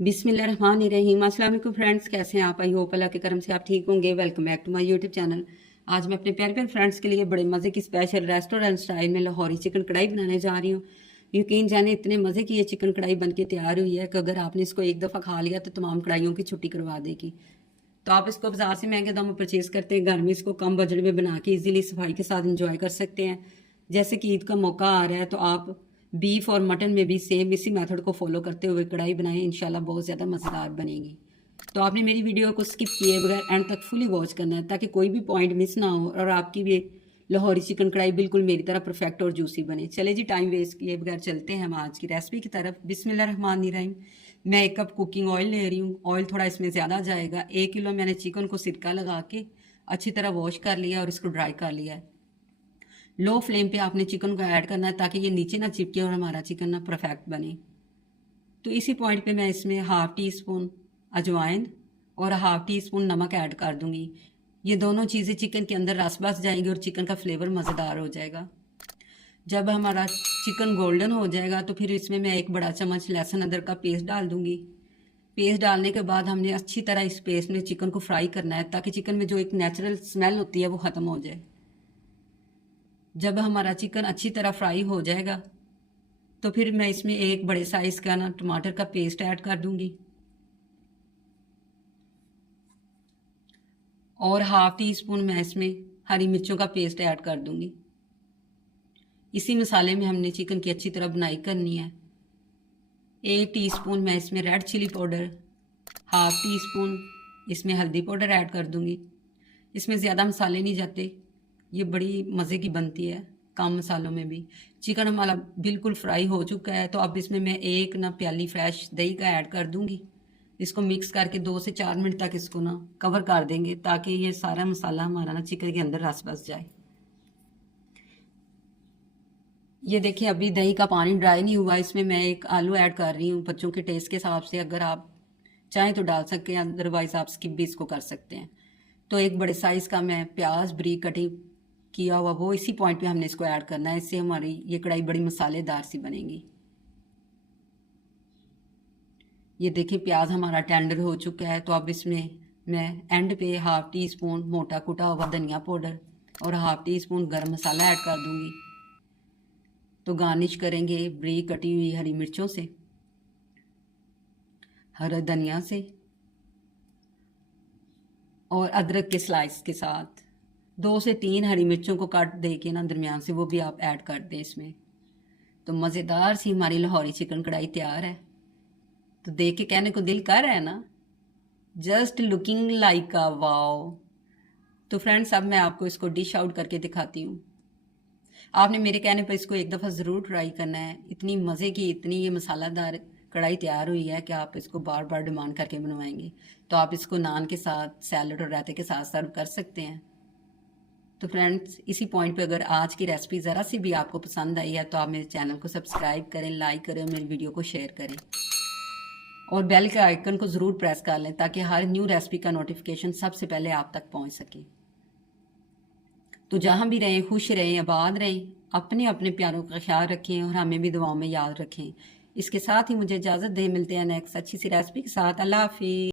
बिस्मिल्लाहिर्रहमानिर्रहीम। अस्सलाम वालेकुम फ्रेंड्स, कैसे हैं आप? आई होप अल्लाह के करम से आप ठीक होंगे। Welcome back to my YouTube channel. आज मैं अपने प्यारे प्यारे फ्रेंड्स के लिए बड़े मज़े की स्पेशल रेस्टोरेंट स्टाइल में लाहौरी चिकन कढ़ाई बनाने जा रही हूँ। यकीन जाने इतने मज़े की ये चिकन कढ़ाई बन के तैयार हुई है कि अगर आपने इसको एक दफ़ा खा लिया तो तमाम कढ़ाइयों की छुट्टी करवा देगी। तो आप इसको बाजार से महंगे दामों में परचेज़ करते हैं, घर में इसको कम बजट में बना के ईजिली सफाई के साथ इंजॉय कर सकते हैं। जैसे कि ईद का मौका आ रहा है तो आप बीफ और मटन में भी सेम इसी मेथड को फॉलो करते हुए कढ़ाई बनाएं, इंशाल्लाह बहुत ज़्यादा मज़ेदार बनेगी। तो आपने मेरी वीडियो को स्किप किए बगैर एंड तक फुली वॉच करना है ताकि कोई भी पॉइंट मिस ना हो और आपकी भी लाहौरी चिकन कढ़ाई बिल्कुल मेरी तरह परफेक्ट और जूसी बने। चले जी, टाइम वेस्ट किए बगैर चलते हैं हम आज की रेसिपी की तरफ। बिस्मिल्लाहिर्रहमानिर्रहीम। मैं 1 कप कुकिंग ऑयल ले रही हूँ। ऑयल थोड़ा इसमें ज़्यादा जाएगा। 1 किलो मैंने चिकन को सिरका लगा के अच्छी तरह वॉश कर लिया और इसको ड्राई कर लिया है। लो फ्लेम पे आपने चिकन को ऐड करना है ताकि ये नीचे ना चिपके और हमारा चिकन ना परफेक्ट बने। तो इसी पॉइंट पे मैं इसमें हाफ़ टी स्पून अजवाइन और हाफ़ टी स्पून नमक ऐड कर दूंगी। ये दोनों चीज़ें चिकन के अंदर रस बस जाएंगी और चिकन का फ्लेवर मज़ेदार हो जाएगा। जब हमारा चिकन गोल्डन हो जाएगा तो फिर इसमें मैं 1 बड़ा चम्मच लहसुन अदरक का पेस्ट डाल दूंगी। पेस्ट डालने के बाद हमने अच्छी तरह इस पेस्ट में चिकन को फ्राई करना है ताकि चिकन में जो एक नेचुरल स्मेल होती है वो ख़त्म हो जाए। जब हमारा चिकन अच्छी तरह फ्राई हो जाएगा तो फिर मैं इसमें 1 बड़े साइज़ का ना टमाटर का पेस्ट ऐड कर दूंगी और हाफ़ टी स्पून मैं इसमें हरी मिर्चों का पेस्ट ऐड कर दूंगी। इसी मसाले में हमने चिकन की अच्छी तरह बुनाई करनी है। 1 टीस्पून मैं इसमें red chilli powder, half teaspoon इसमें हल्दी पाउडर ऐड कर दूंगी। इसमें ज़्यादा मसाले नहीं जाते, ये बड़ी मज़े की बनती है कम मसालों में भी। चिकन हमारा बिल्कुल फ्राई हो चुका है तो अब इसमें मैं 1 प्याली फ्रेश दही का ऐड कर दूंगी। इसको मिक्स करके 2 से 4 मिनट तक इसको ना कवर कर देंगे ताकि ये सारा मसाला हमारा ना चिकन के अंदर रस बस जाए। ये देखिए अभी दही का पानी ड्राई नहीं हुआ, इसमें मैं एक आलू ऐड कर रही हूँ बच्चों के टेस्ट के हिसाब से। अगर आप चाहें तो डाल सकते हैं, अदरवाइज़ आप स्किप भी इसको कर सकते हैं। तो 1 बड़े साइज़ का मैं प्याज ब्रीक कटिंग किया हुआ वो इसी पॉइंट पे हमने इसको ऐड करना है। इससे हमारी ये कढ़ाई बड़ी मसालेदार सी बनेगी। ये देखिए प्याज हमारा टेंडर हो चुका है तो अब इसमें मैं एंड पे हाफ़ टी स्पून मोटा कुटा हुआ धनिया पाउडर और हाफ़ टी स्पून गर्म मसाला ऐड कर दूंगी। तो गार्निश करेंगे ब्रीक कटी हुई हरी मिर्चों से, हरा धनिया से और अदरक के स्लाइस के साथ। 2 से 3 हरी मिर्चों को काट दे के ना दरमियान से वो भी आप ऐड कर दें इसमें। तो मज़ेदार सी हमारी लाहौरी चिकन कढ़ाई तैयार है। तो देख के कहने को दिल कर रहा है ना, just looking like a wow. तो फ्रेंड्स अब मैं आपको इसको डिश आउट करके दिखाती हूँ। आपने मेरे कहने पर इसको एक दफ़ा ज़रूर ट्राई करना है। इतनी मज़े की, इतनी ये मसालादार कढ़ाई तैयार हुई है कि आप इसको बार बार डिमांड करके बनवाएंगे। तो आप इसको नान के साथ, सैलड और रायते के साथ सर्व कर सकते हैं। तो फ्रेंड्स इसी पॉइंट पे अगर आज की रेसिपी ज़रा सी भी आपको पसंद आई है तो आप मेरे चैनल को सब्सक्राइब करें, लाइक करें और मेरी वीडियो को शेयर करें और बेल के आइकन को ज़रूर प्रेस कर लें ताकि हर न्यू रेसिपी का नोटिफिकेशन सबसे पहले आप तक पहुंच सके। तो जहाँ भी रहें खुश रहें, आबाद रहें, अपने अपने प्यारों का ख्याल रखें और हमें भी दुआओं में याद रखें। इसके साथ ही मुझे इजाज़त दें, मिलते हैं नेक्स्ट अच्छी सी रेसिपी के साथ। अल्लाह हाफिज़।